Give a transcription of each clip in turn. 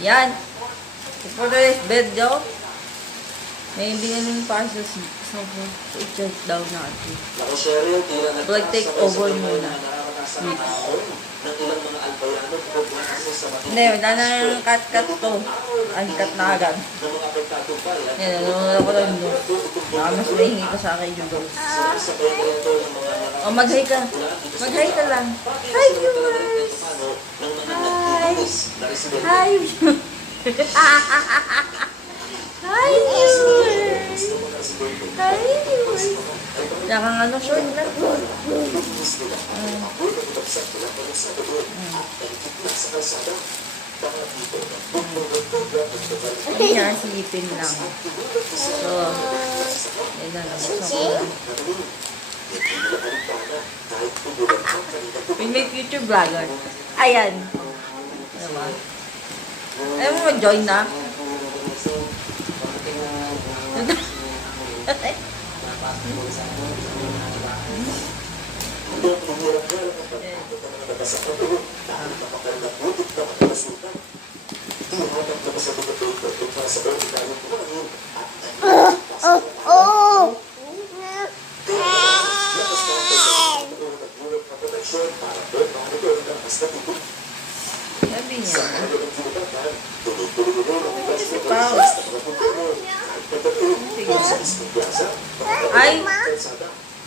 Yan. For today's video, may hindi namin pa sa i-check down natin. Take over muna. Hindi, wala na yung cut-cut to. Ay, cut na agad. Yan, nanonood ako lang doon. Baka mas mahingi ka sa akin yung doon. O, mag-hi ka. Mag-hi ka lang. Hi, viewers! Hi! Hi, viewers! Hi, viewers! Hi, viewers! Yakang ano, short lang. Yan, silipin lang. So, yan na lang. May future vlogger. Ayan. Ano ba? Ayaw mo mag-join na? Sabi niya. Ay,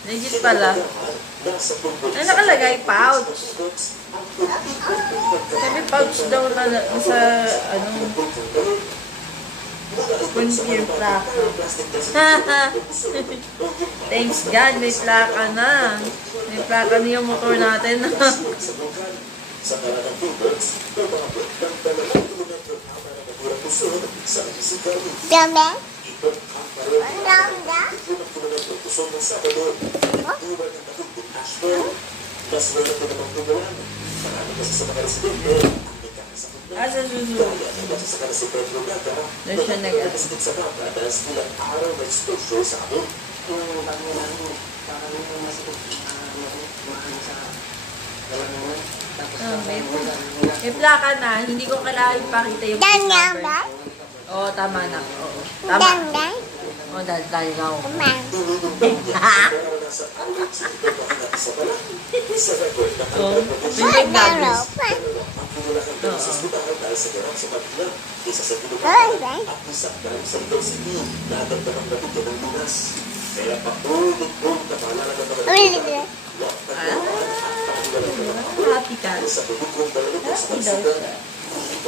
legit pala. Ano nakalagay? Pouch. Sabi pouch daw na sa, ano, confirm plaka. Thanks God, may plaka na. May plaka na yung motor natin. Dami? Asa susunod? Doon siya nag-ano. May plaka na. Hindi ko kailangan ipakita yung plate number. Oo, tama na. Oo. Tama. Oo, dahil nga ako. Oo. May plate number. Happy ka. Happy daw siya.